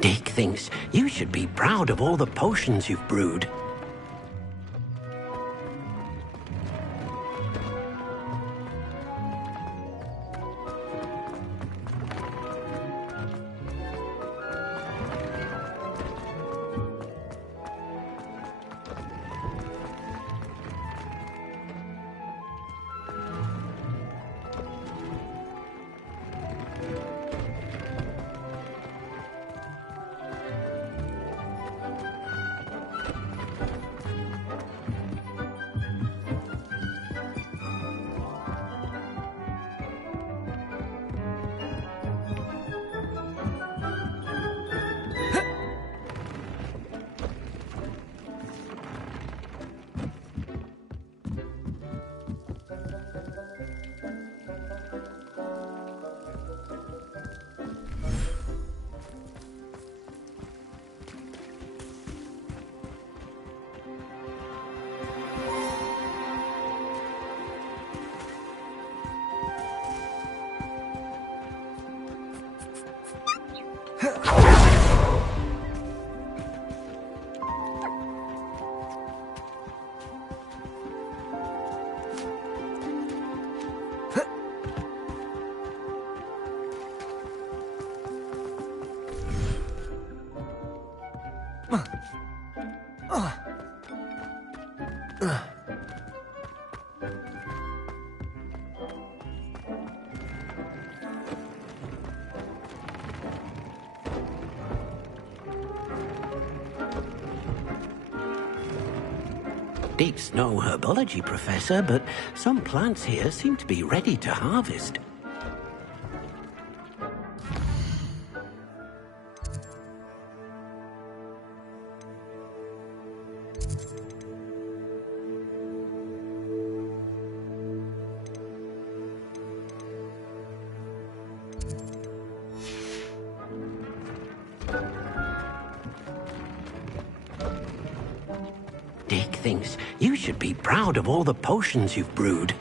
Dick thinks you should be proud of all the potions you've brewed. Deep's no herbology professor, but some plants here seem to be ready to harvest. Dick thinks you should be proud of all the potions you've brewed.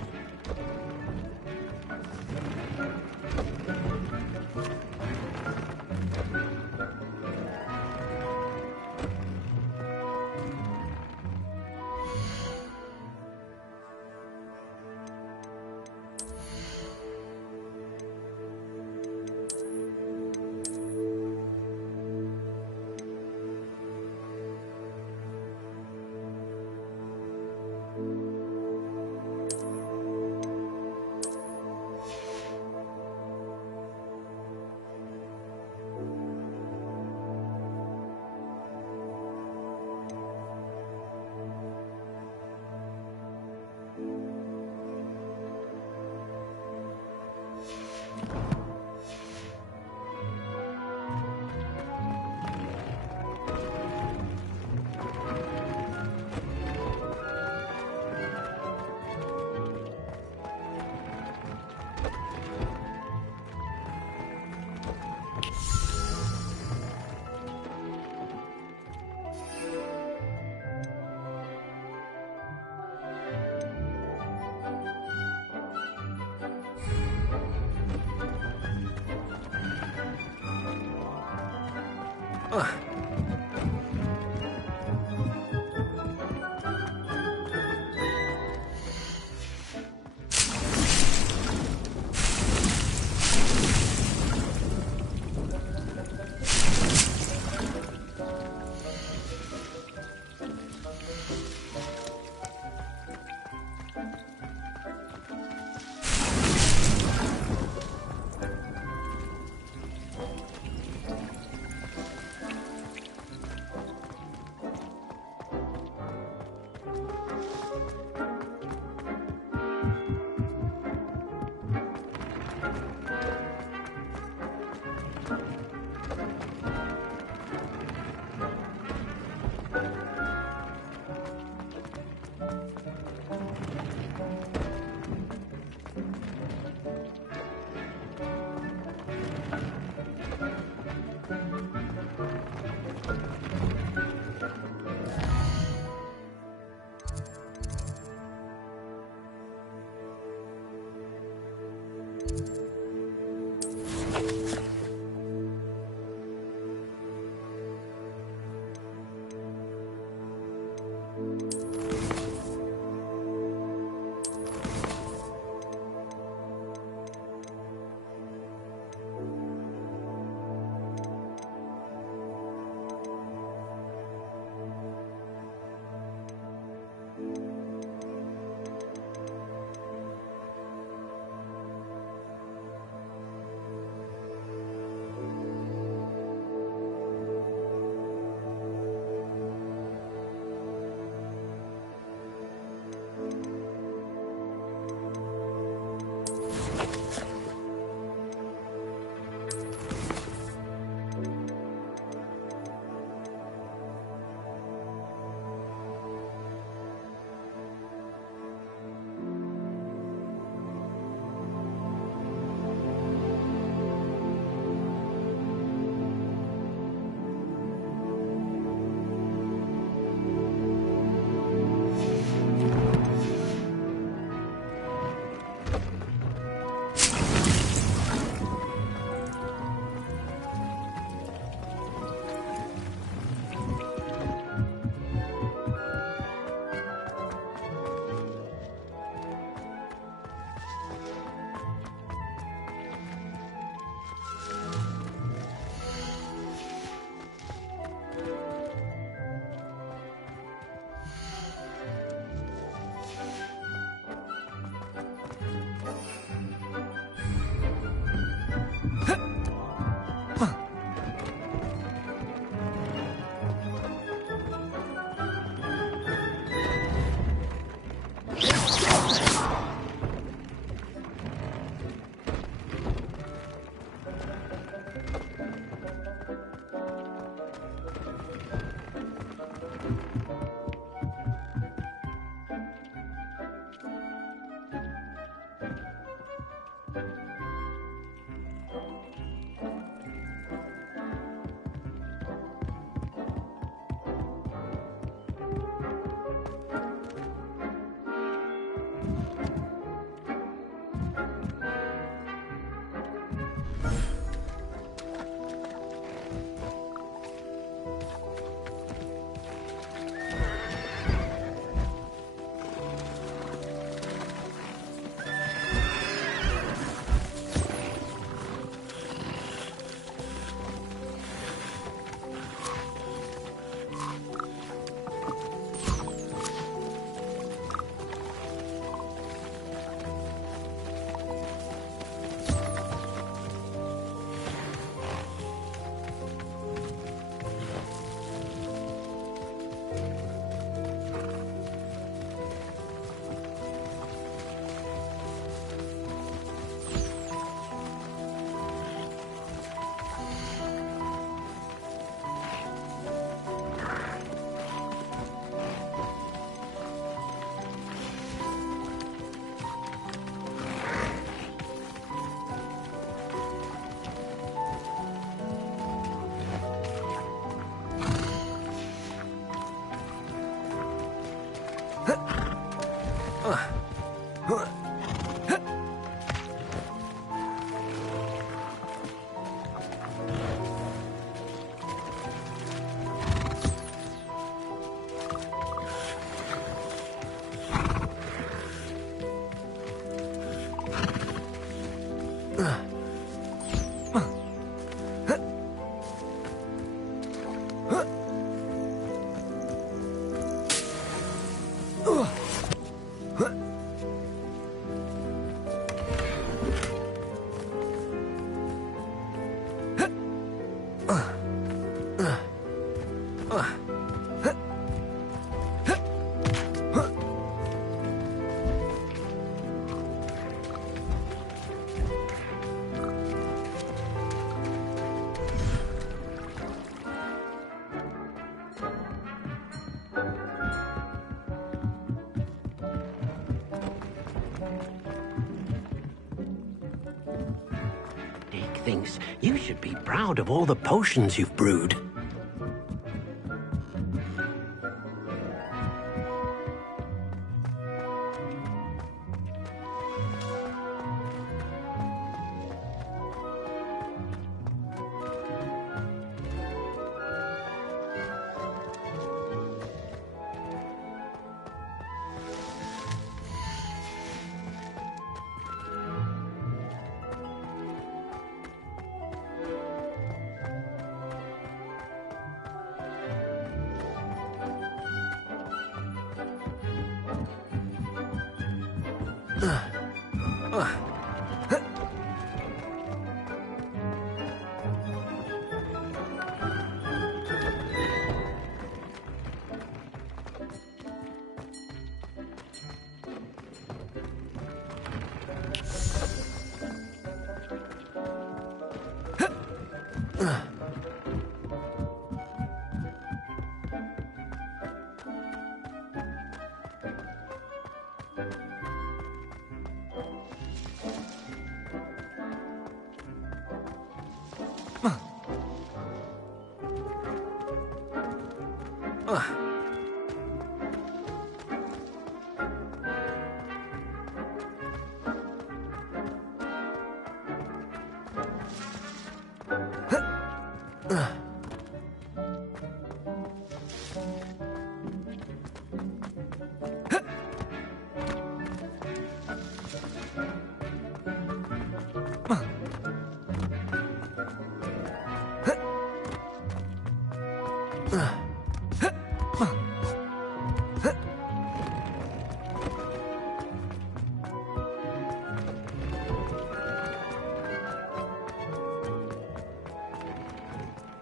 Thinks you should be proud of all the potions you've brewed.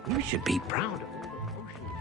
You should be proud of all the potions.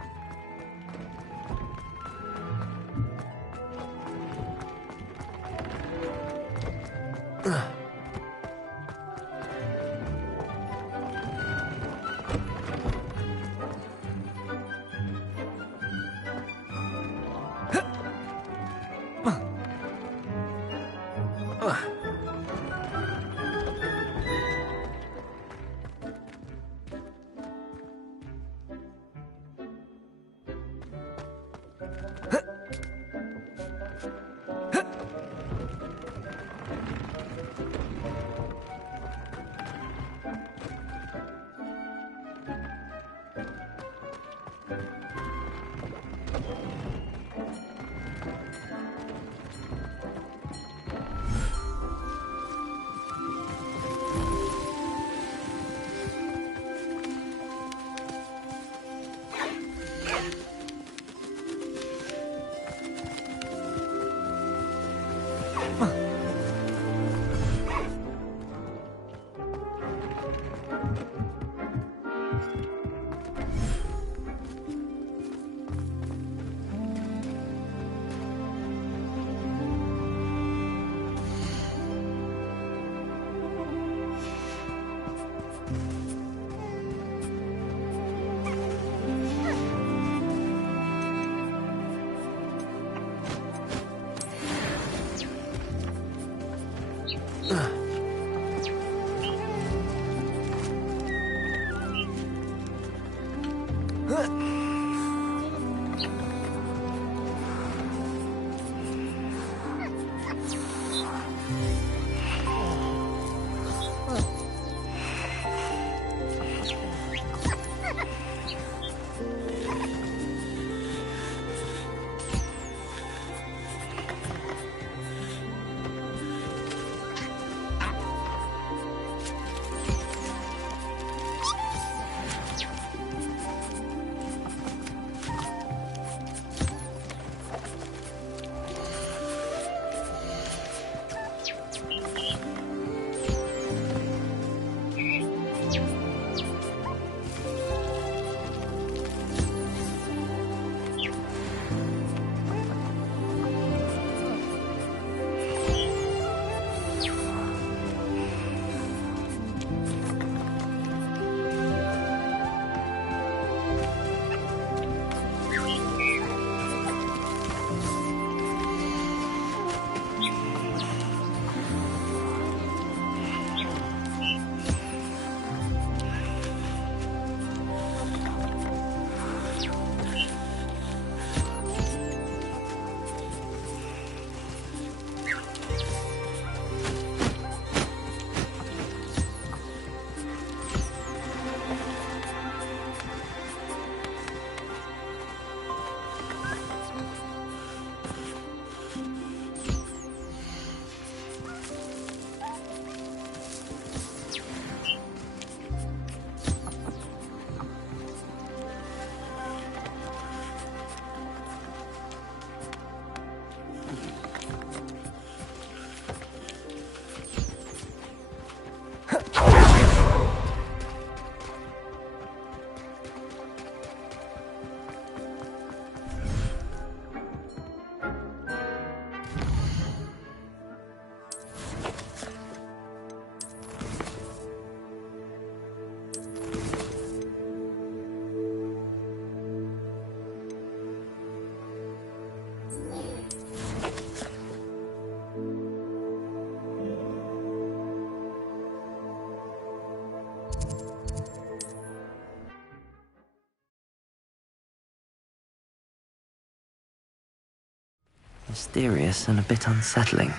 Mysterious and a bit unsettling.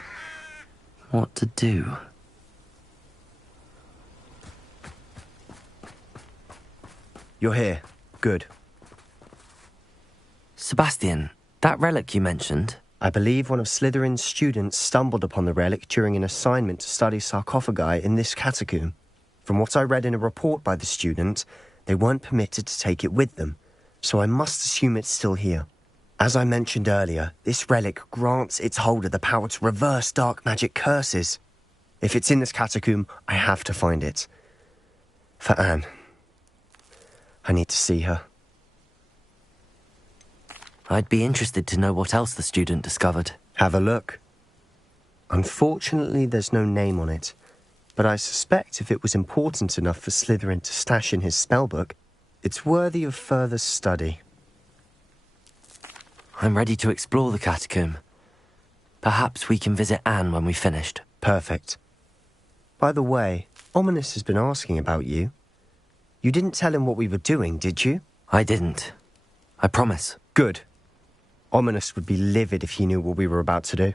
What to do? You're here. Good. Sebastian, that relic you mentioned... I believe one of Slytherin's students stumbled upon the relic during an assignment to study sarcophagi in this catacomb. From what I read in a report by the student, they weren't permitted to take it with them, so I must assume it's still here. As I mentioned earlier, this relic grants its holder the power to reverse dark magic curses. If it's in this catacomb, I have to find it. For Anne. I need to see her. I'd be interested to know what else the student discovered. Have a look. Unfortunately, there's no name on it, but I suspect if it was important enough for Slytherin to stash in his spellbook, it's worthy of further study. I'm ready to explore the catacomb. Perhaps we can visit Anne when we've finished. Perfect. By the way, Ominous has been asking about you. You didn't tell him what we were doing, did you? I didn't. I promise. Good. Ominous would be livid if he knew what we were about to do.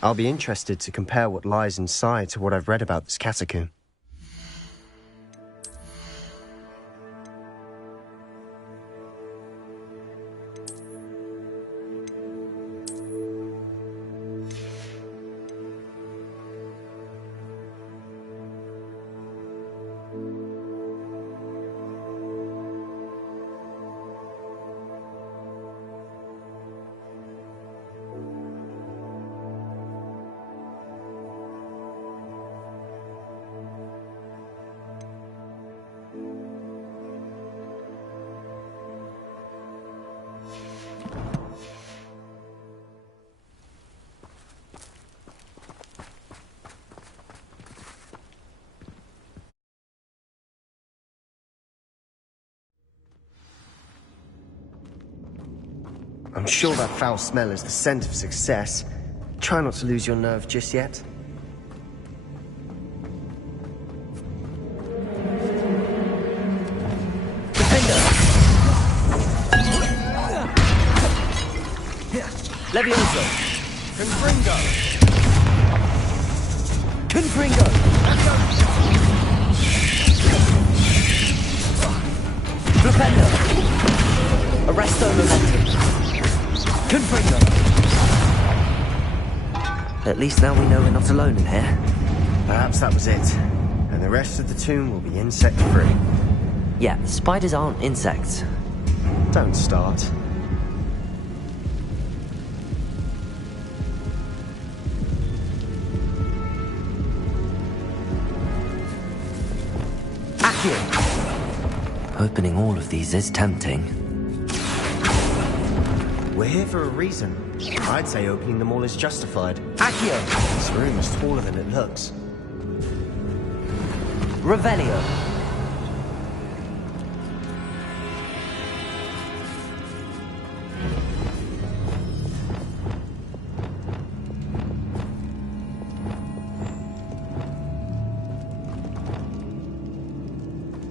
I'll be interested to compare what lies inside to what I've read about this catacomb. I'm sure that foul smell is the scent of success. Try not to lose your nerve just yet. Defender! Levioso! Confringo! Confringo! Defender! Arresto Momentum! Confringo! At least now we know we're not alone in here. Perhaps that was it. And the rest of the tomb will be insect-free. Yeah, spiders aren't insects. Don't start. Accio! Opening all of these is tempting. We're here for a reason. I'd say opening them all is justified. Accio! This room is taller than it looks. Revelio!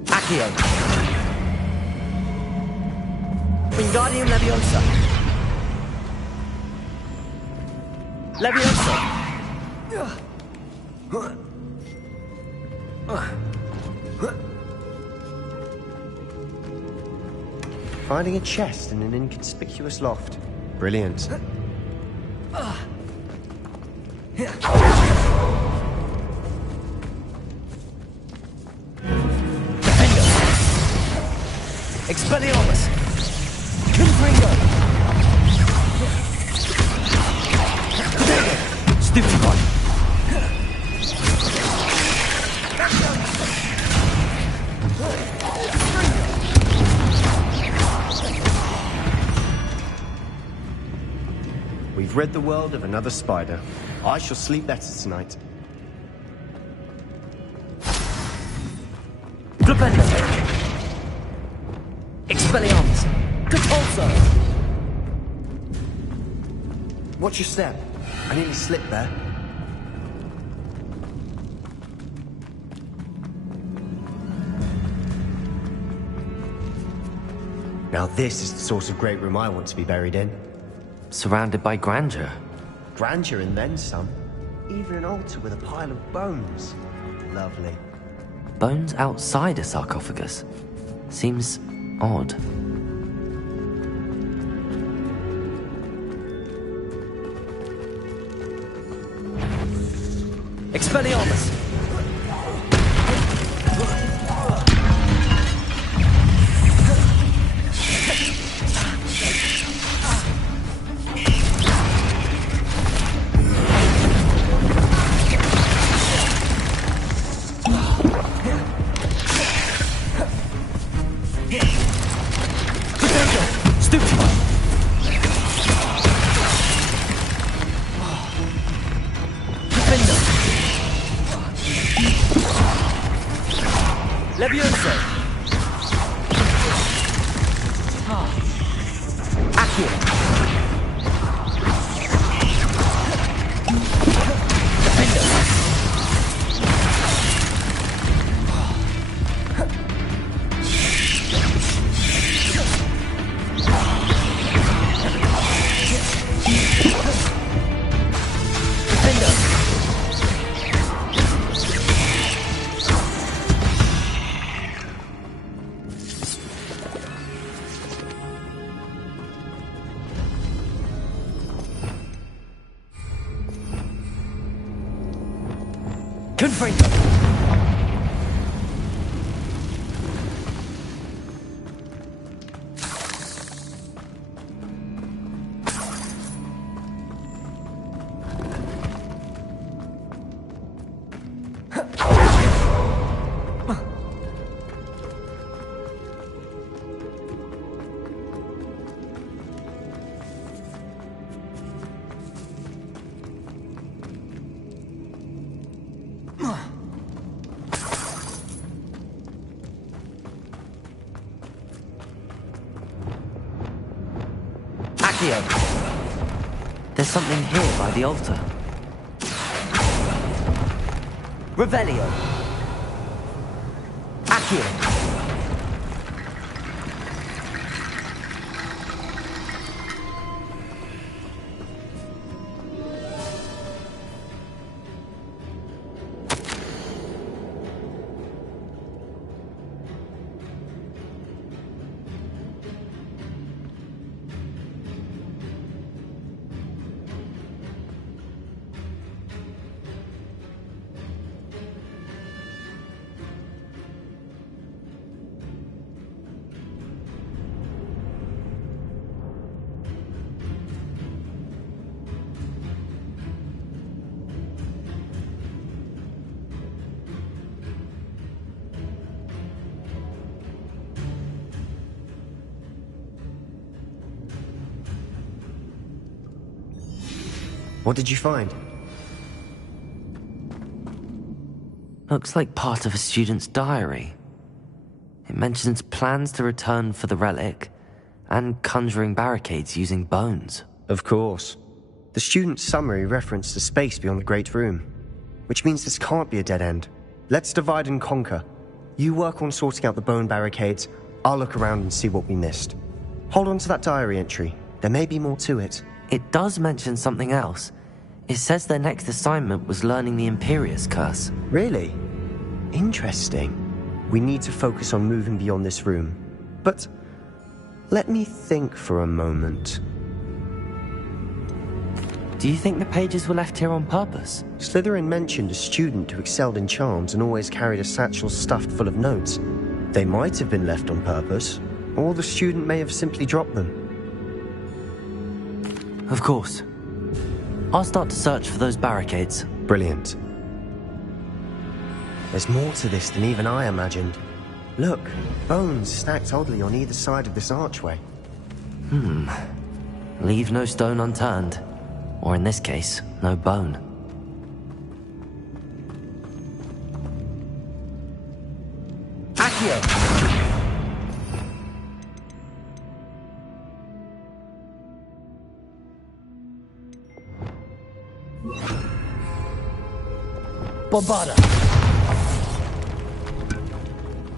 Accio! Wingardium Leviosa! Leviosa! Finding a chest in an inconspicuous loft. Brilliant. Expelliarmus! Confringo! Stupefy! We've rid the world of another spider. I shall sleep better tonight. Expelliarmus! Catulso! Watch your step. I nearly slipped there. Now this is the sort of great room I want to be buried in. Surrounded by grandeur. Grandeur and then some. Even an altar with a pile of bones. Lovely. Bones outside a sarcophagus. Seems odd. Expelliarmus! Levioso! Accio! Confringo! There's something here by the altar. Revelio. Accio. What did you find? Looks like part of a student's diary. It mentions plans to return for the relic and conjuring barricades using bones. Of course. The student's summary referenced a space beyond the Great Room, which means this can't be a dead end. Let's divide and conquer. You work on sorting out the bone barricades, I'll look around and see what we missed. Hold on to that diary entry. There may be more to it. It does mention something else. It says their next assignment was learning the Imperius Curse. Really? Interesting. We need to focus on moving beyond this room. But let me think for a moment. Do you think the pages were left here on purpose? Slytherin mentioned a student who excelled in charms and always carried a satchel stuffed full of notes. They might have been left on purpose, or the student may have simply dropped them. Of course. I'll start to search for those barricades. Brilliant. There's more to this than even I imagined. Look, bones stacked oddly on either side of this archway. Leave no stone unturned. Or in this case, no bone. Accio! Bombada!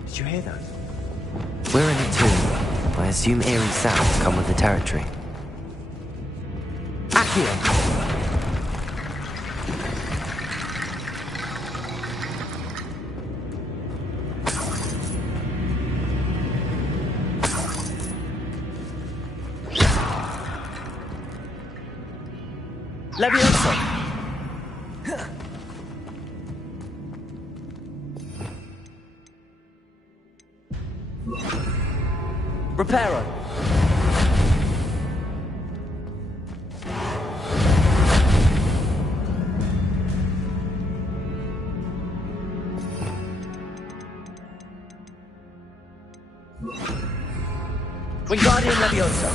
Did you hear that? We're in a tomb. I assume eerie sounds come with the territory. Accio! Leviosa! Reparo! Wingardium Leviosa!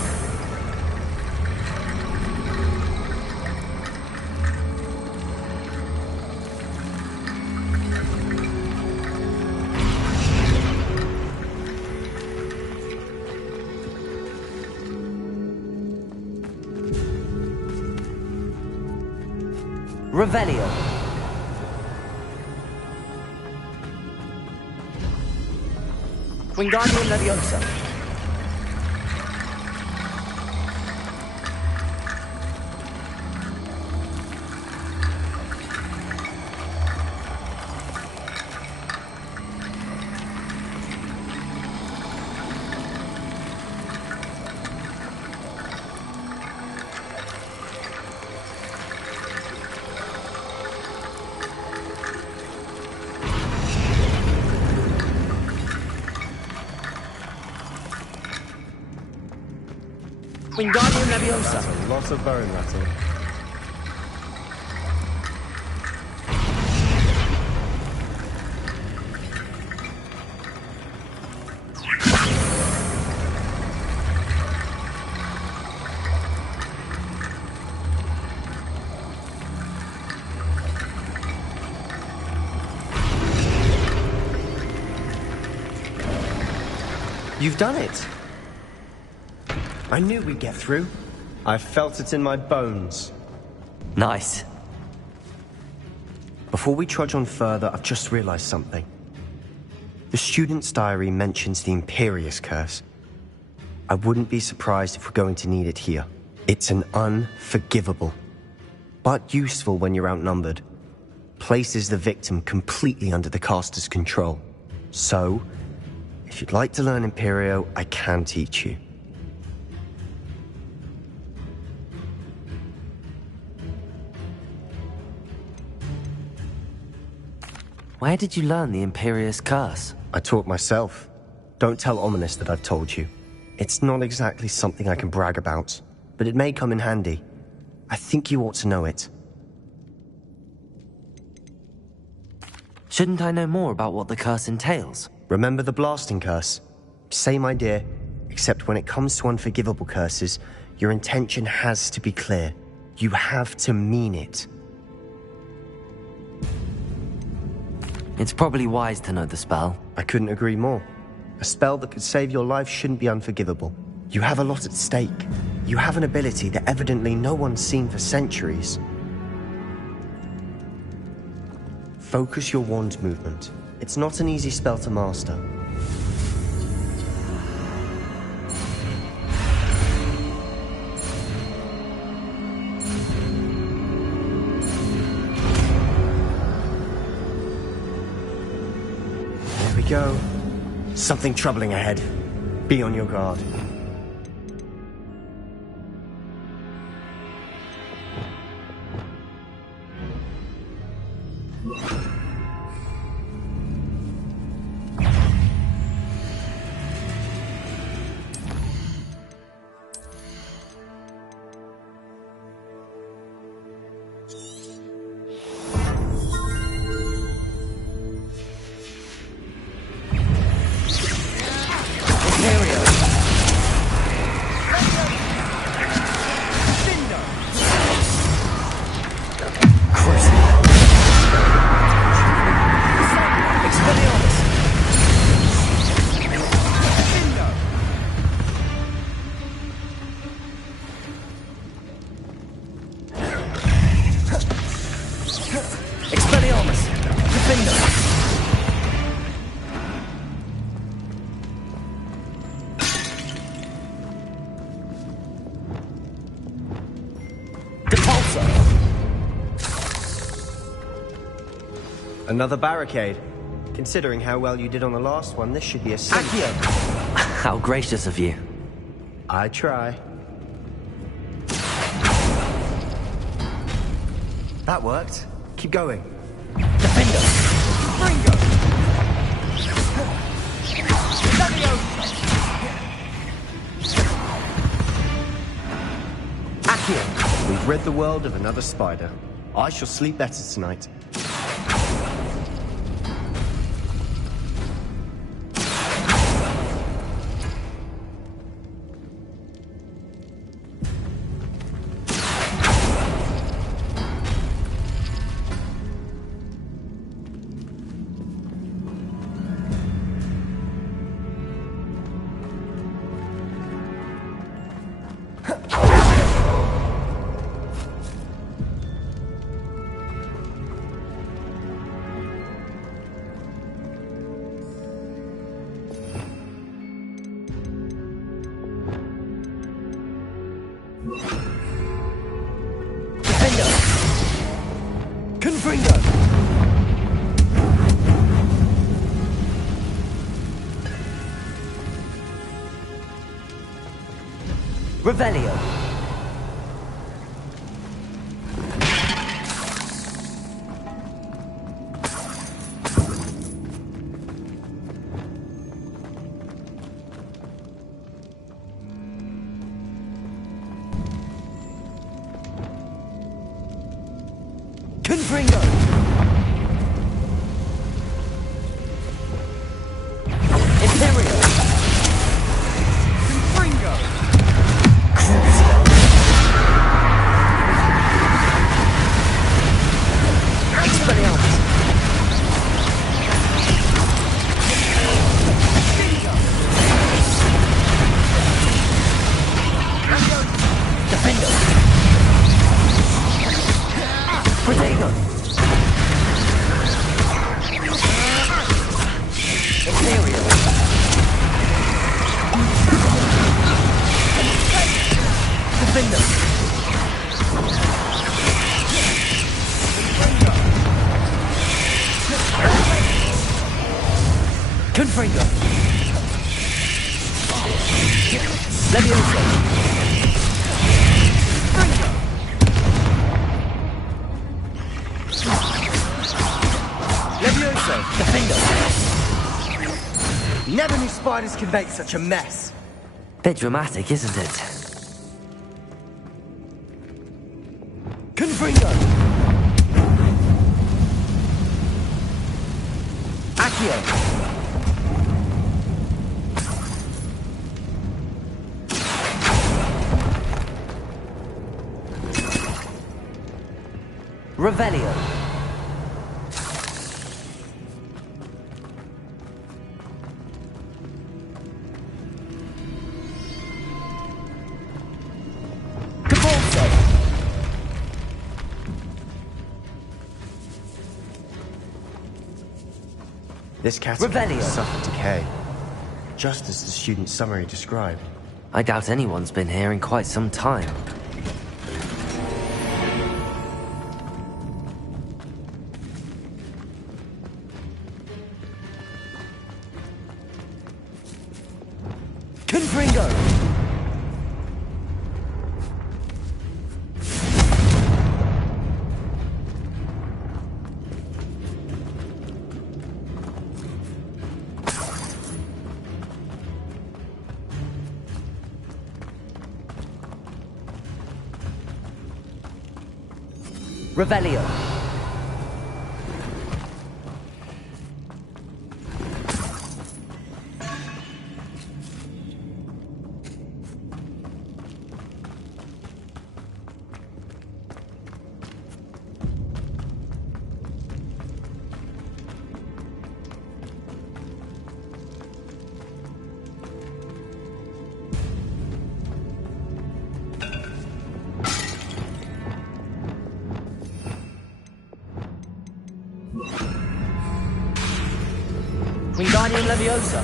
Revelio. Wingardium Leviosa. Wingardium Leviosa. That's a lot of bone rattle. You've done it! I knew we'd get through. I felt it in my bones. Nice. Before we trudge on further, I've just realized something. The student's diary mentions the Imperius Curse. I wouldn't be surprised if we're going to need it here. It's an unforgivable, but useful when you're outnumbered. Places the victim completely under the caster's control. So, if you'd like to learn Imperio, I can teach you. Where did you learn the Imperius Curse? I taught myself. Don't tell Ominous that I've told you. It's not exactly something I can brag about, but it may come in handy. I think you ought to know it. Shouldn't I know more about what the curse entails? Remember the blasting curse? Same idea, except when it comes to unforgivable curses, your intention has to be clear. You have to mean it. It's probably wise to know the spell. I couldn't agree more. A spell that could save your life shouldn't be unforgivable. You have a lot at stake. You have an ability that evidently no one's seen for centuries. Focus your wand movement. It's not an easy spell to master. There we go. Something troubling ahead. Be on your guard. Another barricade. Considering how well you did on the last one, this should be a sin. Accio! How gracious of you. I try. That worked. Keep going. Defender! Ringo! Accio! We've rid the world of another spider. I shall sleep better tonight. Revelio. Confringo. Imperio. Confringo! Confringo. Levioso. Levioso. Defendo. Never knew spiders could make such a mess. Bit dramatic, isn't it? Confringo. Accio. Revelio. Cabalso. This Revelio. catacomb suffered decay, just as the student's summary described. I doubt anyone's been here in quite some time. Confringo! Revelio. Wingardium Leviosa.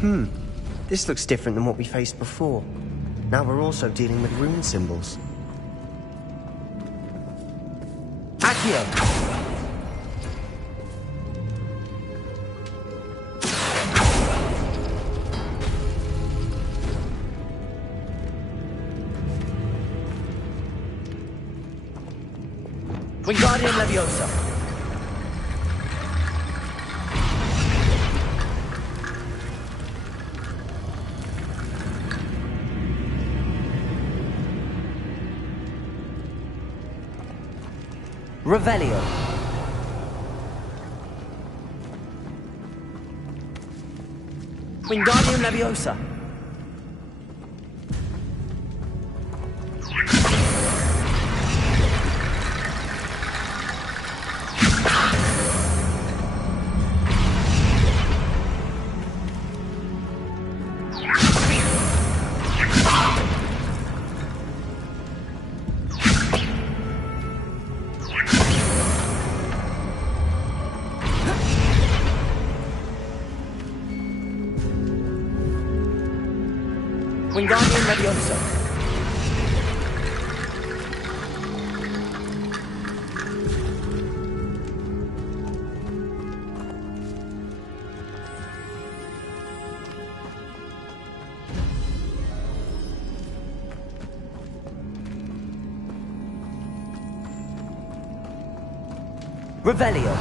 This looks different than what we faced before. Now we're also dealing with rune symbols. Accio! Wingardium Leviosa. Revelio. Wingardium Leviosa. Wingardium Leviosa. Revelio.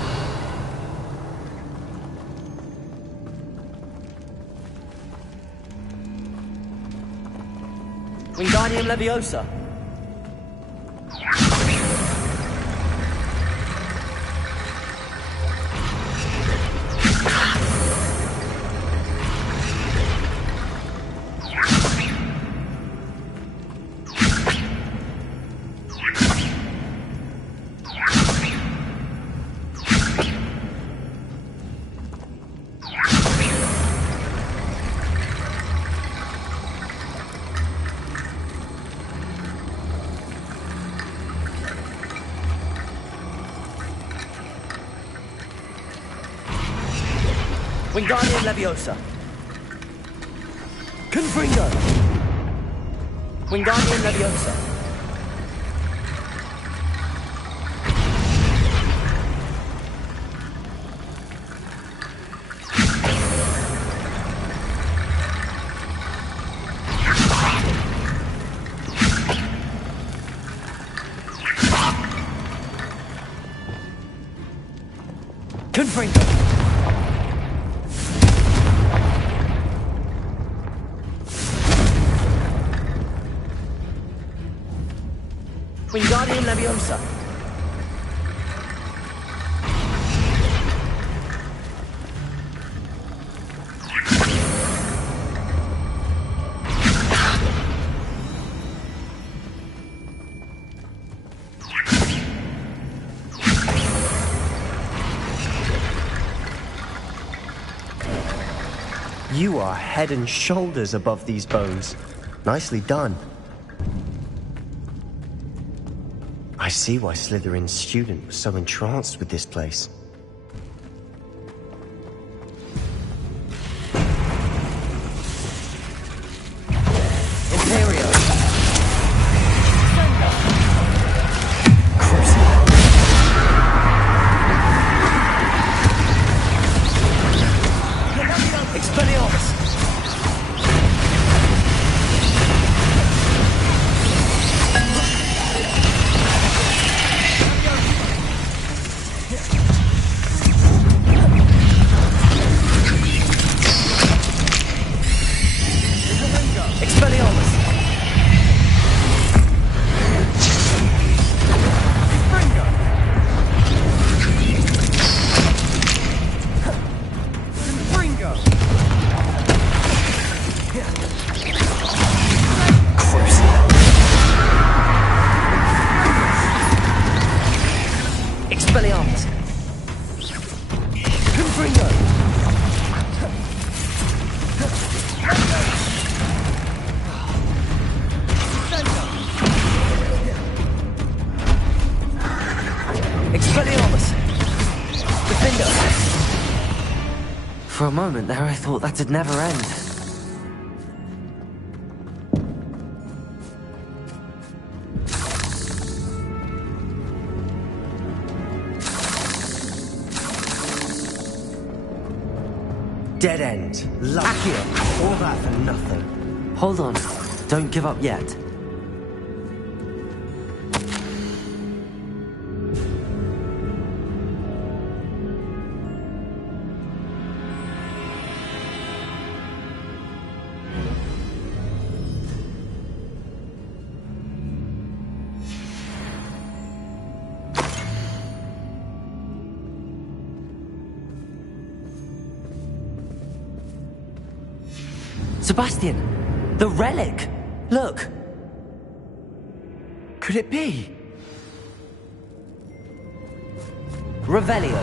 Wingardium Leviosa. Wingardium Leviosa. Confringo. Wingardium Leviosa. Confringo. Wingardium Leviosa. You are head and shoulders above these bones. Nicely done. I see why Slytherin's student was so entranced with this place. Imperio. Expelliarmus. Expelliarmus. Expelliarmus. Confringo. Expelliarmus. Defender. For a moment there, I thought that'd never end. Dead end. Lucky. All that for nothing. Hold on. Don't give up yet. Sebastian! The relic! Look! Could it be? Revelio.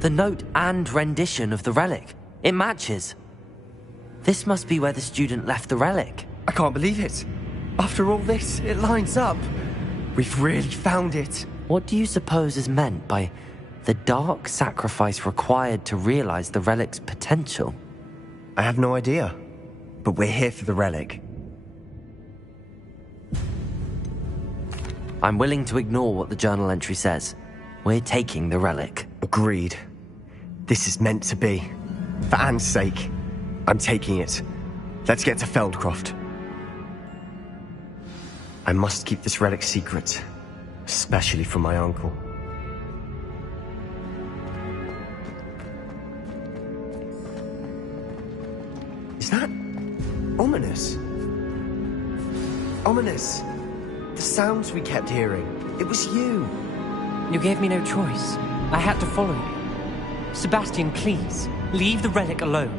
The note and rendition of the relic. It matches. This must be where the student left the relic. I can't believe it. After all this, it lines up. We've really found it. What do you suppose is meant by the dark sacrifice required to realize the relic's potential? I have no idea. But we're here for the relic. I'm willing to ignore what the journal entry says. We're taking the relic. Agreed. This is meant to be. For Anne's sake, I'm taking it. Let's get to Feldcroft. I must keep this relic secret, especially from my uncle. Is that ominous? Ominous! The sounds we kept hearing. It was you. You gave me no choice. I had to follow you. Sebastian, please, leave the relic alone.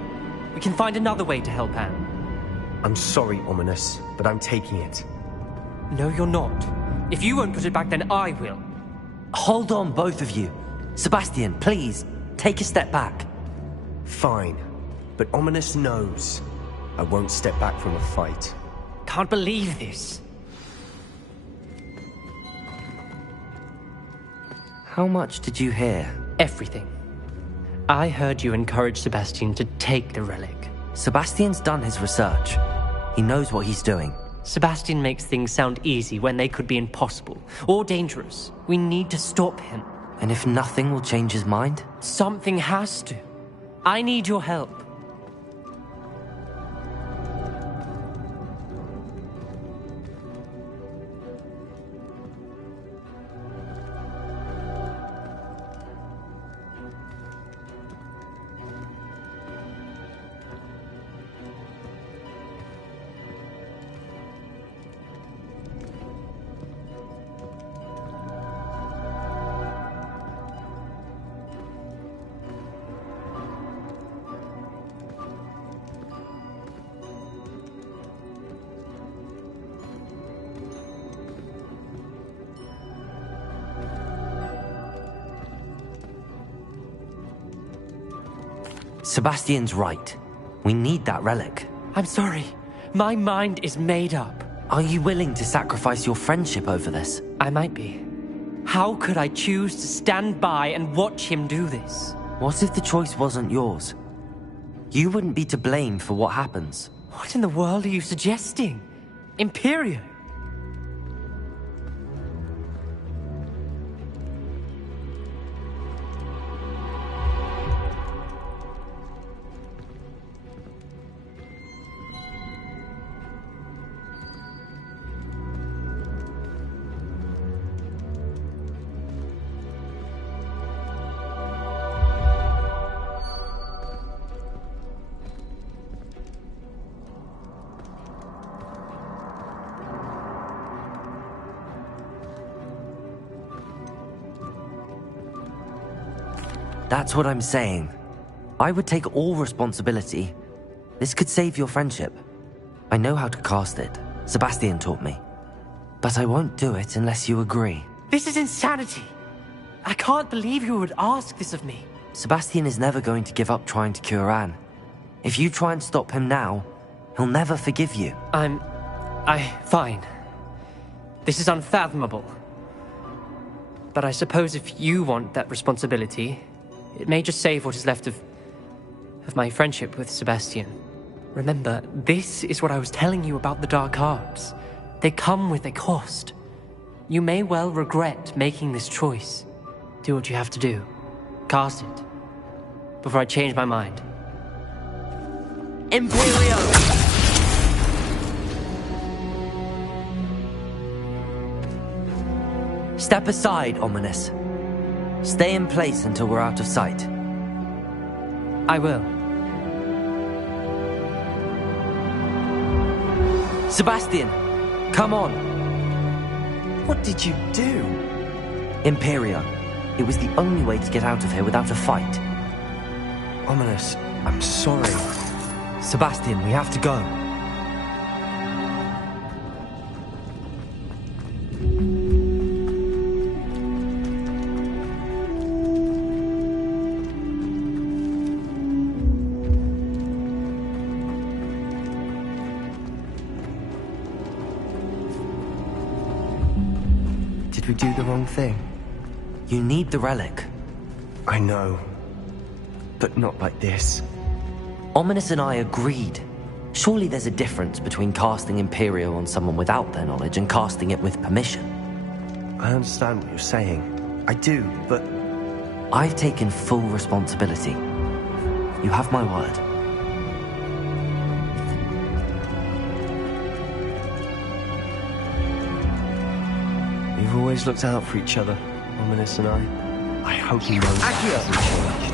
We can find another way to help Anne. I'm sorry, Ominous, but I'm taking it. No, you're not. If you won't put it back, then I will. Hold on, both of you. Sebastian, please, take a step back. Fine, but Ominous knows I won't step back from a fight. Can't believe this. How much did you hear? Everything. I heard you encourage Sebastian to take the relic. Sebastian's done his research. He knows what he's doing. Sebastian makes things sound easy when they could be impossible or dangerous. We need to stop him. And if nothing will change his mind? Something has to. I need your help. Sebastian's right. We need that relic. I'm sorry. My mind is made up. Are you willing to sacrifice your friendship over this? I might be. How could I choose to stand by and watch him do this? What if the choice wasn't yours? You wouldn't be to blame for what happens. What in the world are you suggesting? Imperio? That's what I'm saying. I would take all responsibility. This could save your friendship. I know how to cast it. Sebastian taught me. But I won't do it unless you agree. This is insanity. I can't believe you would ask this of me. Sebastian is never going to give up trying to cure Anne. If you try and stop him now, He'll never forgive you. Fine. This is unfathomable. But I suppose if you want that responsibility, it may just save what is left of my friendship with Sebastian. Remember, this is what I was telling you about the dark arts. They come with a cost. You may well regret making this choice. Do what you have to do. Cast it. Before I change my mind. Imperio! Step aside, Ominous. Stay in place until we're out of sight. I will. Sebastian, come on. What did you do? Imperio. It was the only way to get out of here without a fight. Ominous, I'm sorry. Sebastian, we have to go. Did we do the wrong thing? You need the relic. I know. But not like this. Ominous and I agreed. Surely there's a difference between casting Imperio on someone without their knowledge and casting it with permission. I understand what you're saying. I do, but... I've taken full responsibility. You have my word. We've always looked out for each other, Ominous and I. I hope he knows that hasn't changed.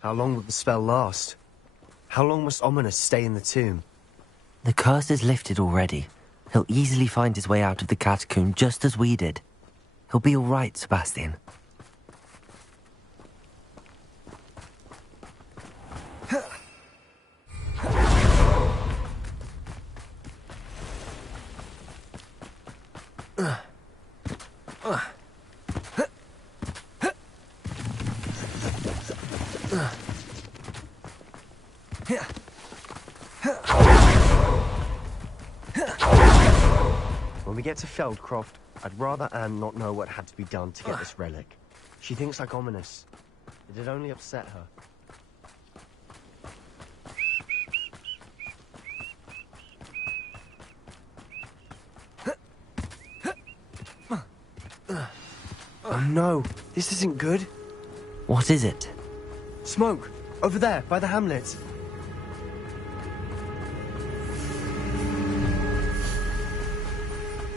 How long will the spell last? How long must Ominous stay in the tomb? The curse is lifted already. He'll easily find his way out of the catacomb just as we did. He'll be all right, Sebastian. When we get to Feldcroft, I'd rather Anne not know what had to be done to get this relic. She thinks like Ominous. It'd only upset her. Oh no, this isn't good. What is it? Smoke! Over there, by the hamlet.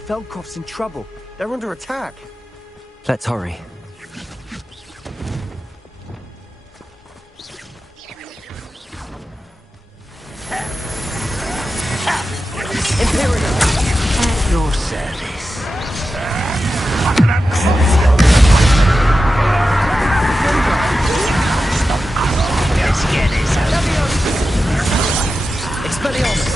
Feldcroft's in trouble. They're under attack. Let's hurry. Imperial! At your service. Let's get this out. Expelliarmus!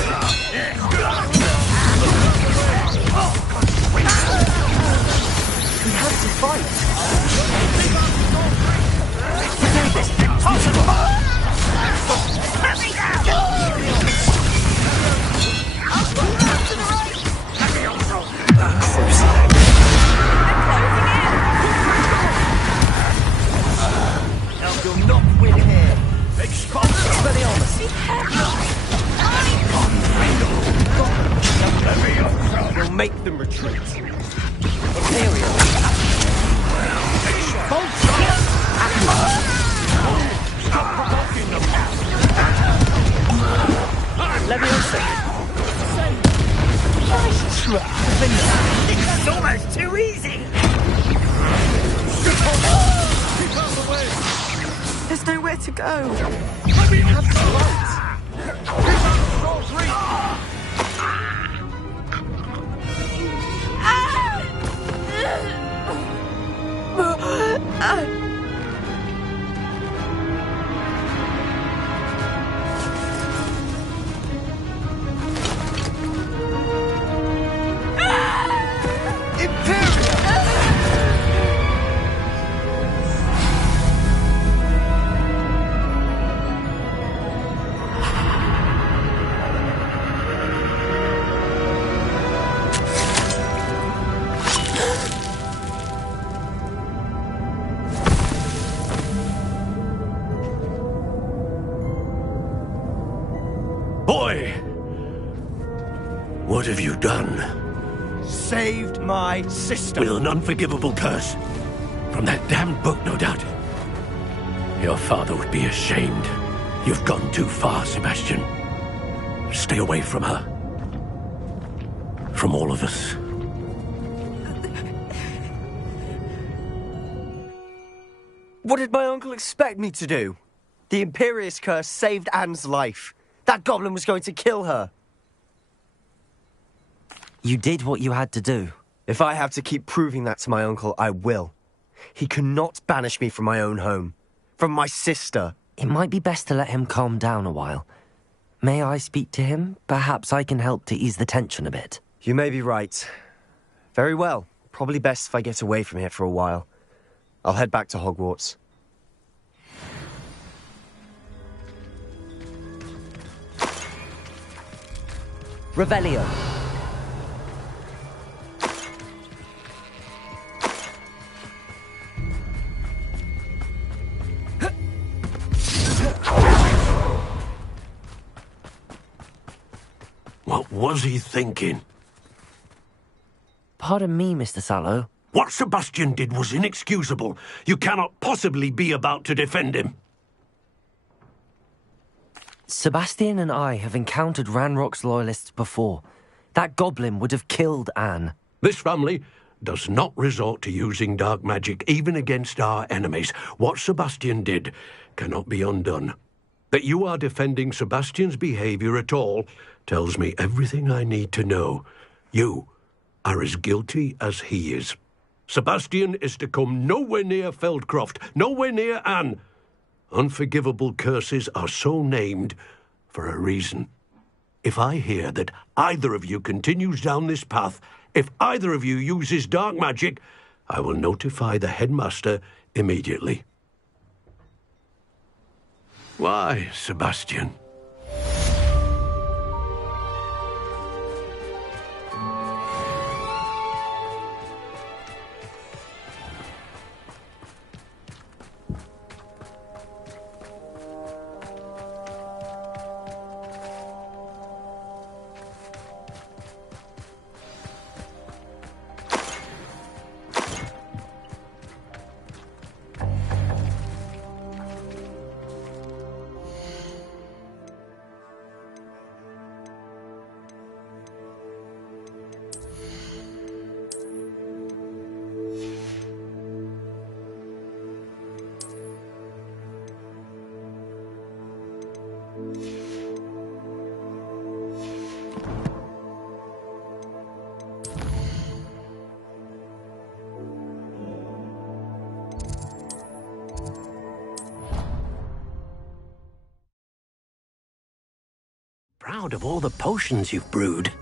We have to fight! To do this impossible! Let me You'll not win here! Expelliarmus! We'll make them retreat. Imperial! Leviosa! Nice try! This is almost too easy! There's nowhere to to go. Let me Have some light. Boy! What have you done? Saved my sister. With an unforgivable curse. From that damned book, no doubt. Your father would be ashamed. You've gone too far, Sebastian. Stay away from her. From all of us. What did my uncle expect me to do? The Imperious curse saved Anne's life. That goblin was going to kill her. You did what you had to do. If I have to keep proving that to my uncle, I will. He cannot banish me from my own home. From my sister. It might be best to let him calm down a while. May I speak to him? Perhaps I can help to ease the tension a bit. You may be right. Very well. Probably best if I get away from here for a while. I'll head back to Hogwarts. Revelio. What was he thinking? Pardon me, Mr. Sallow. What Sebastian did was inexcusable. You cannot possibly be about to defend him. Sebastian and I have encountered Ranrock's loyalists before. That goblin would have killed Anne. This family does not resort to using dark magic even against our enemies. What Sebastian did cannot be undone. That you are defending Sebastian's behavior at all tells me everything I need to know. You are as guilty as he is. Sebastian is to come nowhere near Feldcroft, nowhere near Anne. Unforgivable curses are so named for a reason. If I hear that either of you continues down this path, if either of you uses dark magic, I will notify the headmaster immediately. Why, Sebastian? Proud of all the potions you've brewed.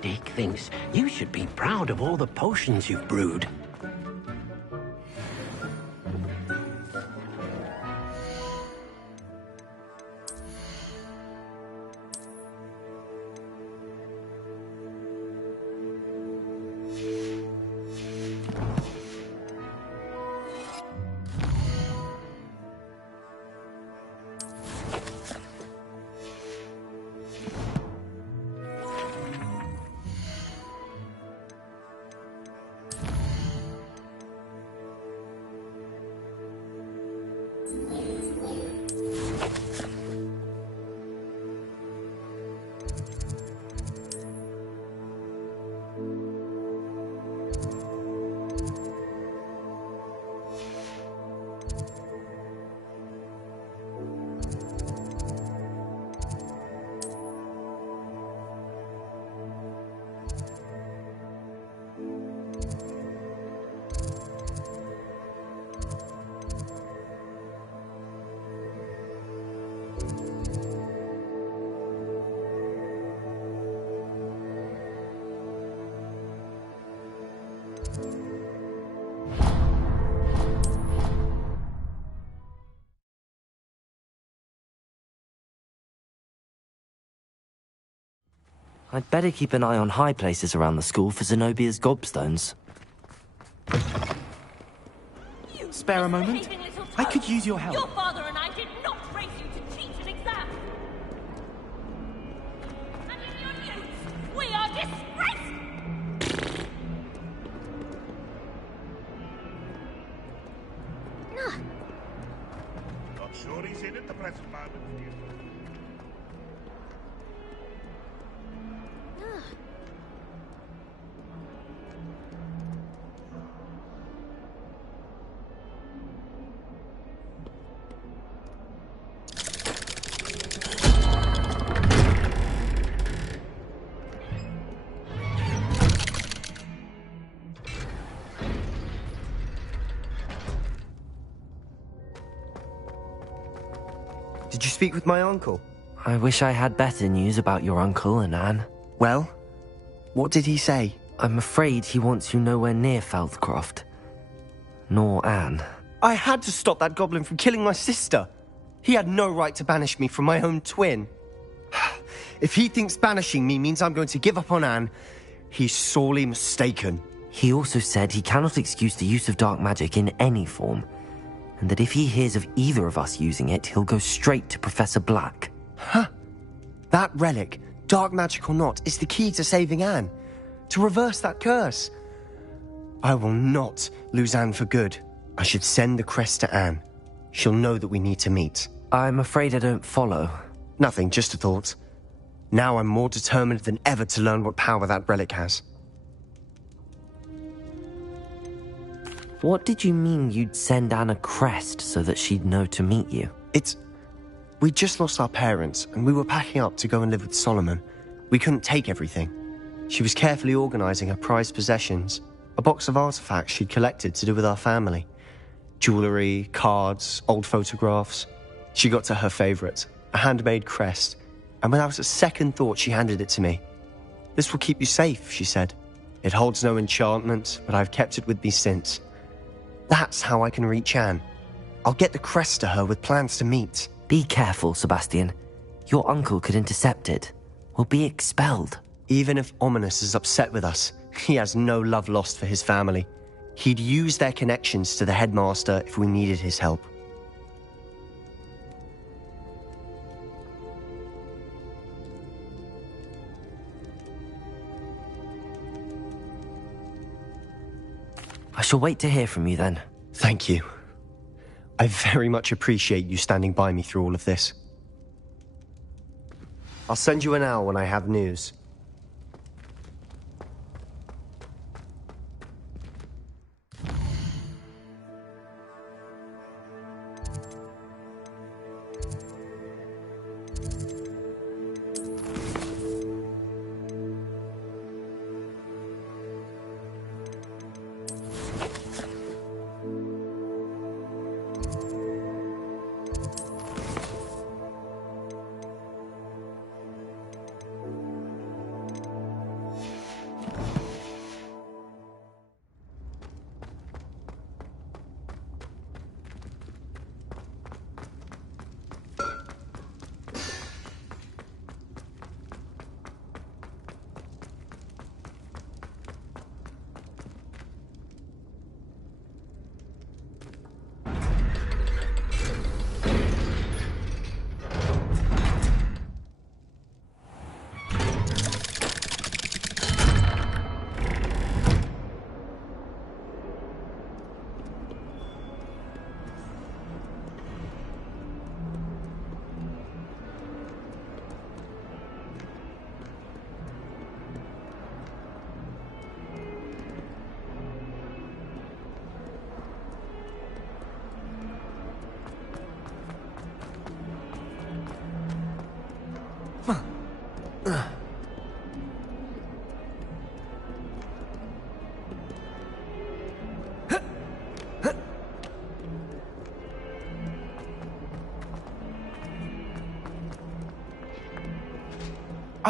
Dick thinks you should be proud of all the potions you've brewed. I'd better keep an eye on high places around the school for Zenobia's gobstones. Spare a moment? I could use your help. Your father and I did not raise you to cheat an exam. And in your youth, we are disgraced. Not sure he's in at the present moment. Did you speak with my uncle? I wish I had better news about your uncle and Anne. Well, what did he say? I'm afraid he wants you nowhere near Feldcroft. Nor Anne. I had to stop that goblin from killing my sister. He had no right to banish me from my own twin. If he thinks banishing me means I'm going to give up on Anne, he's sorely mistaken. He also said he cannot excuse the use of dark magic in any form, and that if he hears of either of us using it, he'll go straight to Professor Black. Huh. That relic, dark magic or not, is the key to saving Anne. To reverse that curse. I will not lose Anne for good. I should send the crest to Anne. She'll know that we need to meet. I'm afraid I don't follow. Nothing, just a thought. Now I'm more determined than ever to learn what power that relic has. What did you mean you'd send Anne a crest so that she'd know to meet you? We just lost our parents, and we were packing up to go and live with Solomon. We couldn't take everything. She was carefully organizing her prized possessions, a box of artifacts she'd collected to do with our family. Jewelry, cards, old photographs. She got to her favorite, a handmade crest, and without a second thought she handed it to me. "This will keep you safe," she said. "It holds no enchantment, but I've kept it with me since. That's how I can reach Anne. I'll get the crest to her with plans to meet." Be careful, Sebastian. Your uncle could intercept it. We'll be expelled. Even if Ominous is upset with us, he has no love lost for his family. He'd use their connections to the headmaster if we needed his help. I shall wait to hear from you then. Thank you. I very much appreciate you standing by me through all of this. I'll send you an owl when I have news.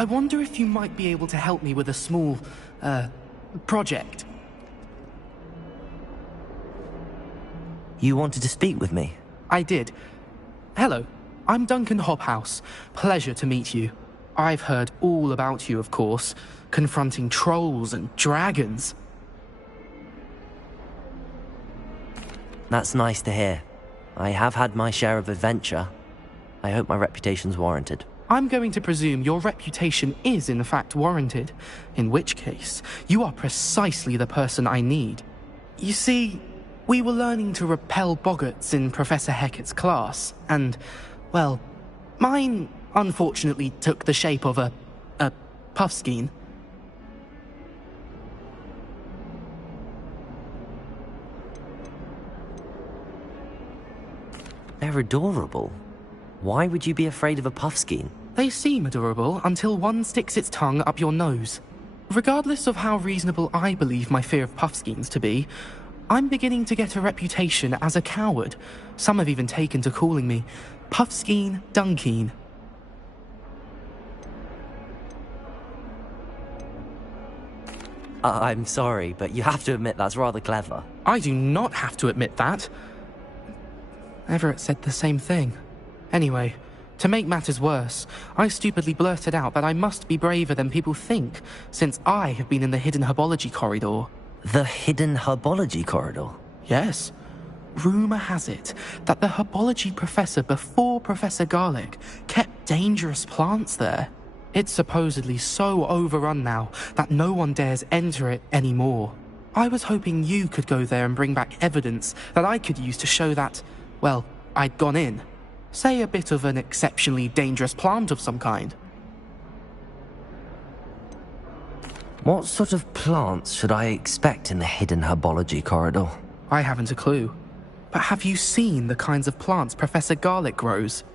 I wonder if you might be able to help me with a small, project. You wanted to speak with me? I did. Hello, I'm Duncan Hobhouse. Pleasure to meet you. I've heard all about you, of course, confronting trolls and dragons. That's nice to hear. I have had my share of adventure. I hope my reputation's warranted. I'm going to presume your reputation is in fact warranted, in which case, you are precisely the person I need. You see, we were learning to repel boggarts in Professor Hecat's class, and, well, mine unfortunately took the shape of a puffskein. They're adorable. Why would you be afraid of a puffskein? They seem adorable until one sticks its tongue up your nose. Regardless of how reasonable I believe my fear of puffskeins to be, I'm beginning to get a reputation as a coward. Some have even taken to calling me Puffskein Dunkeen. I'm sorry, but you have to admit that's rather clever. I do not have to admit that. Everett said the same thing. Anyway, to make matters worse, I stupidly blurted out that I must be braver than people think, since I have been in the hidden herbology corridor. The hidden herbology corridor? Yes. Rumour has it that the herbology professor before Professor Garlic kept dangerous plants there. It's supposedly so overrun now that no one dares enter it anymore. I was hoping you could go there and bring back evidence that I could use to show that, well, I'd gone in. Say a bit of an exceptionally dangerous plant of some kind. What sort of plants should I expect in the hidden herbology corridor? I haven't a clue. But have you seen the kinds of plants Professor Garlic grows?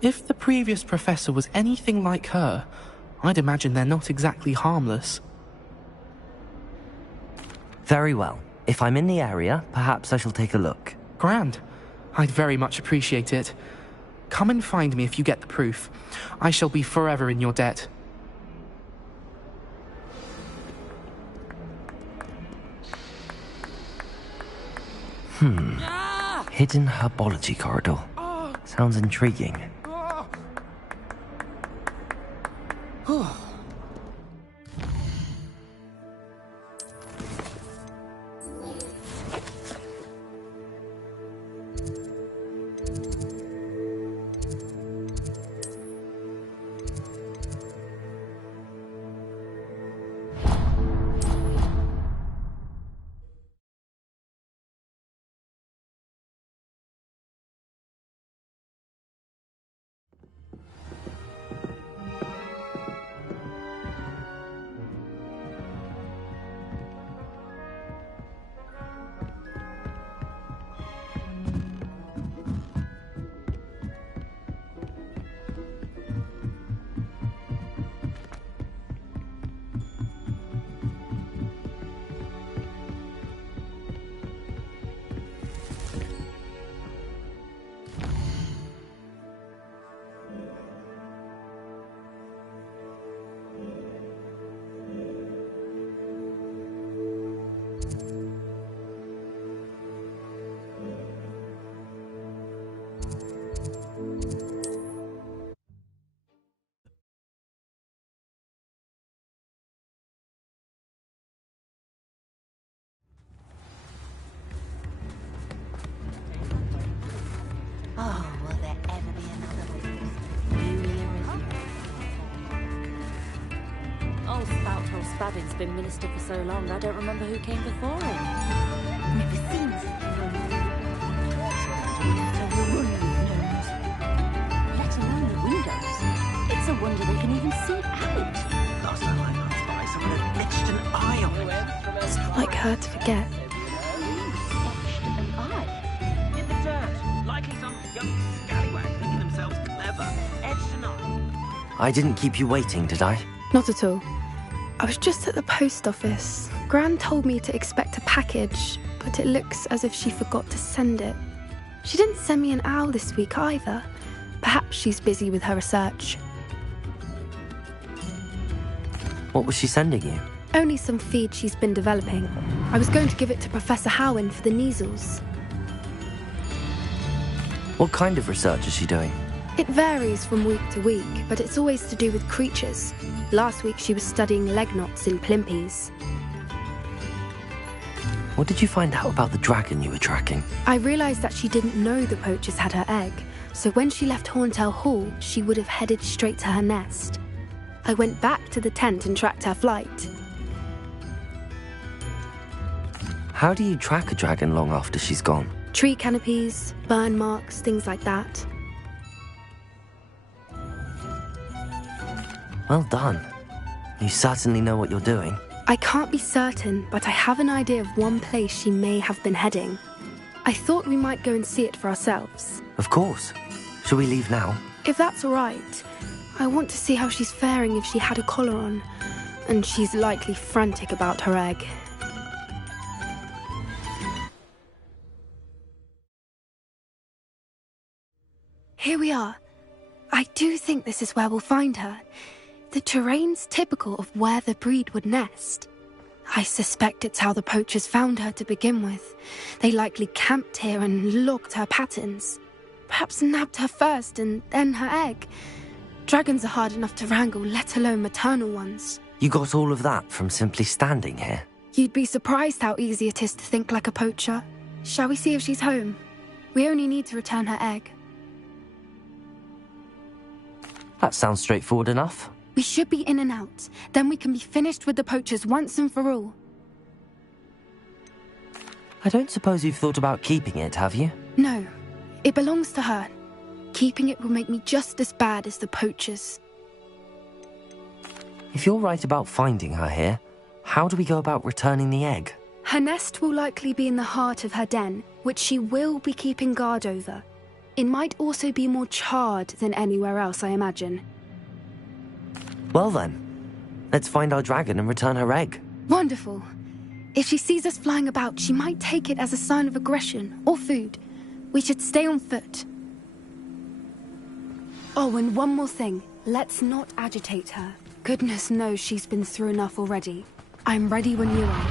If the previous professor was anything like her, I'd imagine they're not exactly harmless. Very well. If I'm in the area, perhaps I shall take a look. Grand. I'd very much appreciate it. Come and find me if you get the proof. I shall be forever in your debt. Hidden herbology corridor. Sounds intriguing. Oh, will there ever be another New Year is Old Spout Spavin's been minister for so long, I don't remember who came before him. Never seen let alone the windows. It's a wonder they can even see out. Last time I passed by, someone had etched an eye on it. It's not like her to forget. Etched an eye. In the dirt, likely some young scallywag thinking themselves clever. Etched an eye. I didn't keep you waiting, did I? Not at all. I was just at the post office. Gran told me to expect a package, but it looks as if she forgot to send it. She didn't send me an owl this week either. Perhaps she's busy with her research. What was she sending you? Only some feed she's been developing. I was going to give it to Professor Howen for the measles. What kind of research is she doing? It varies from week to week, but it's always to do with creatures. Last week she was studying leg knots in plimpies. What did you find out about the dragon you were tracking? I realised that she didn't know the poachers had her egg, so when she left Horntail Hall, she would have headed straight to her nest. I went back to the tent and tracked her flight. How do you track a dragon long after she's gone? Tree canopies, burn marks, things like that. Well done. You certainly know what you're doing. I can't be certain, but I have an idea of one place she may have been heading. I thought we might go and see it for ourselves. Of course. Shall we leave now? If that's all right. I want to see how she's faring if she had a collar on. And she's likely frantic about her egg. Here we are. I do think this is where we'll find her. The terrain's typical of where the breed would nest. I suspect it's how the poachers found her to begin with. They likely camped here and logged her patterns. Perhaps nabbed her first and then her egg. Dragons are hard enough to wrangle, let alone maternal ones. You got all of that from simply standing here? You'd be surprised how easy it is to think like a poacher. Shall we see if she's home? We only need to return her egg. That sounds straightforward enough. We should be in and out. Then we can be finished with the poachers once and for all. I don't suppose you've thought about keeping it, have you? No. It belongs to her. Keeping it will make me just as bad as the poachers. If you're right about finding her here, how do we go about returning the egg? Her nest will likely be in the heart of her den, which she will be keeping guard over. It might also be more charred than anywhere else, I imagine. Well then, let's find our dragon and return her egg. Wonderful. If she sees us flying about, she might take it as a sign of aggression or food. We should stay on foot. Oh, and one more thing. Let's not agitate her. Goodness knows she's been through enough already. I'm ready when you are.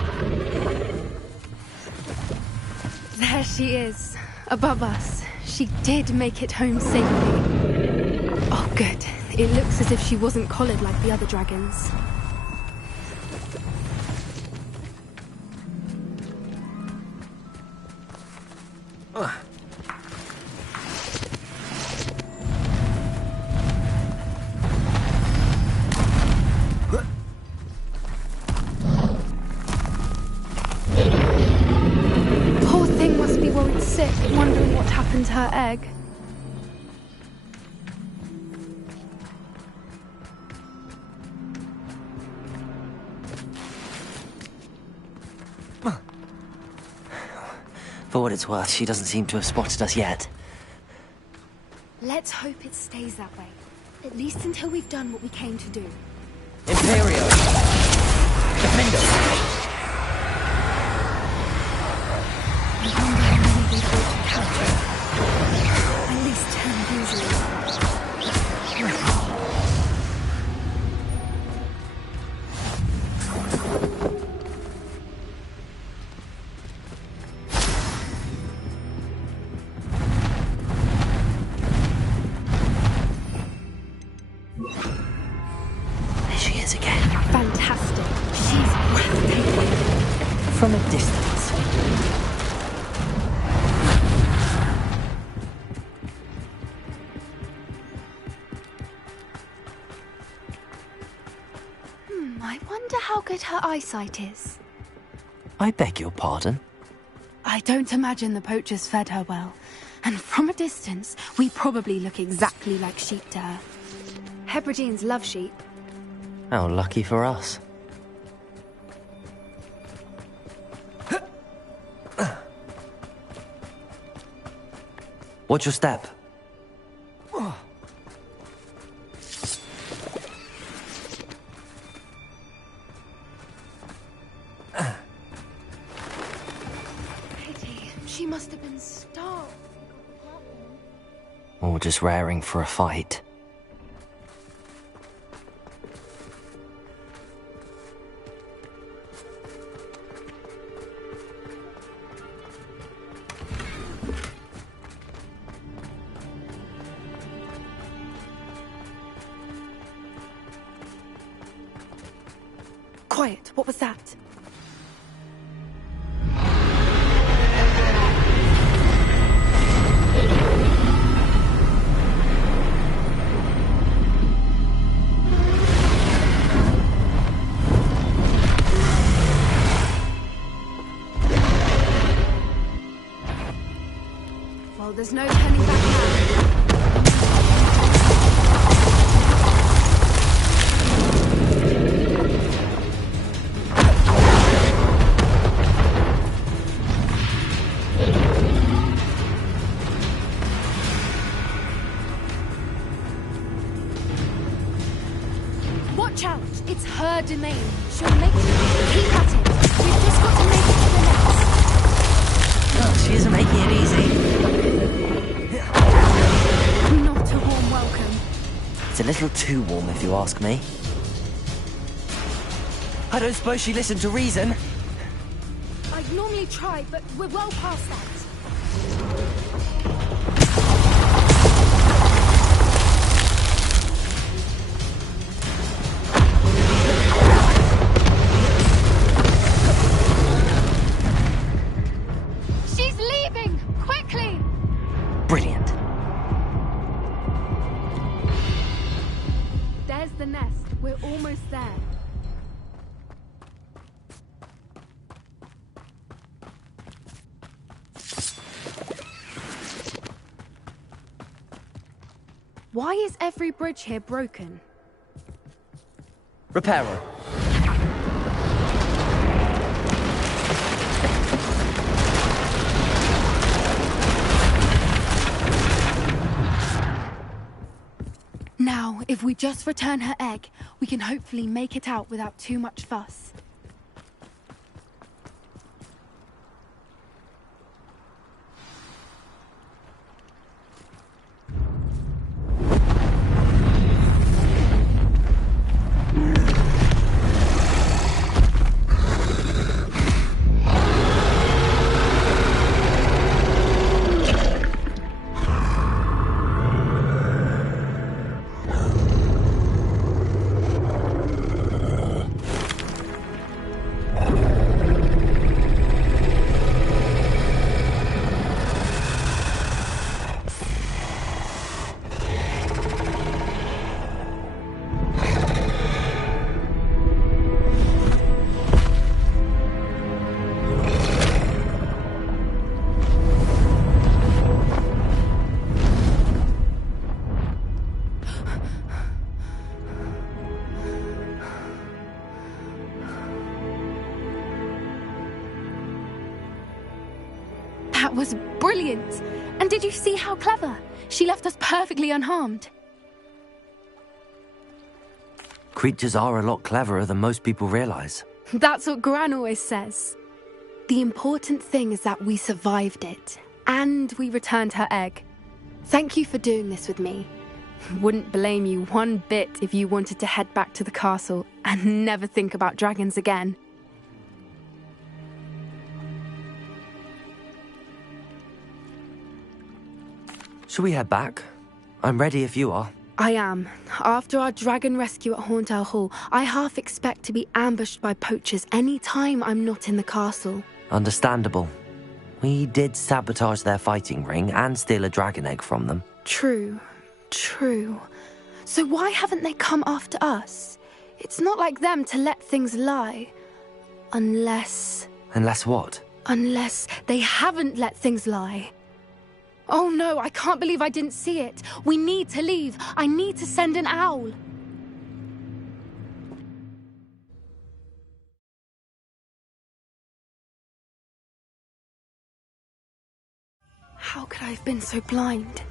There she is, above us. She did make it home safely. Oh, good. It looks as if she wasn't collared like the other dragons. Poor thing must be worried sick, wondering what happened to her egg. For what it's worth, she doesn't seem to have spotted us yet. Let's hope it stays that way. At least until we've done what we came to do. Imperio! Defendo! I wonder how many they brought to capture. At least 10 easily. There she is again. Fantastic. She's breathtaking. From a distance. I wonder how good her eyesight is. I beg your pardon? I don't imagine the poachers fed her well. And from a distance, we probably look exactly like sheep to her. Hebrideans love sheep. How lucky for us. Watch your step. Pity. She must have been starved. Or just raring for a fight. Quiet, what was that? Well, there's no turning back now. Watch out! It's her domain. She'll make it. Keep at it. We've just got to make it to the nest. Oh, she isn't making it easy. Not a warm welcome. It's a little too warm, if you ask me. I don't suppose she listened to reason. I'd normally try, but we're well past that. She's leaving! Quickly! Brilliant. There's the nest. We're almost there. Why is every bridge here broken? Repairer. Now, if we just return her egg, we can hopefully make it out without too much fuss. That was brilliant! And did you see how clever? She left us perfectly unharmed. Creatures are a lot cleverer than most people realize. That's what Gran always says. The important thing is that we survived it, and we returned her egg. Thank you for doing this with me. Wouldn't blame you one bit if you wanted to head back to the castle and never think about dragons again. Shall we head back? I'm ready if you are. I am. After our dragon rescue at Hauntel Hall, I half expect to be ambushed by poachers any time I'm not in the castle. Understandable. We did sabotage their fighting ring and steal a dragon egg from them. True. So why haven't they come after us? It's not like them to let things lie. Unless... Unless what? Unless they haven't let things lie. Oh no, I can't believe I didn't see it. We need to leave. I need to send an owl. How could I have been so blind?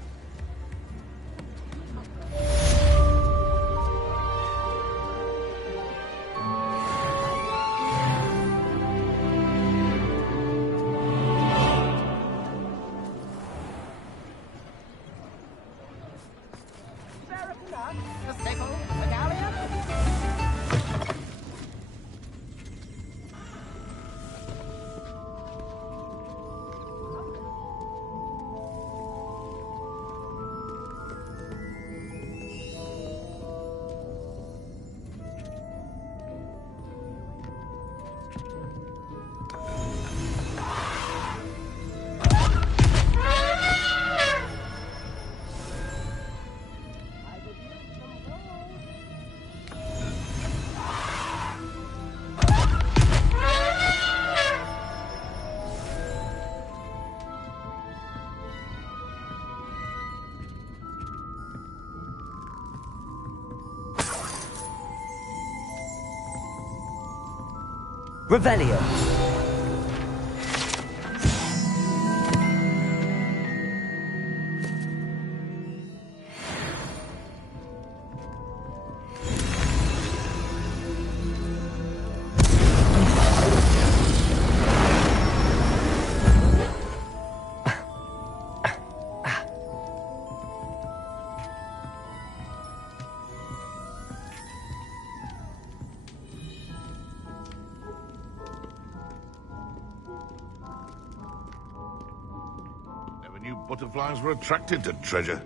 Revelio. Never knew butterflies were attracted to treasure.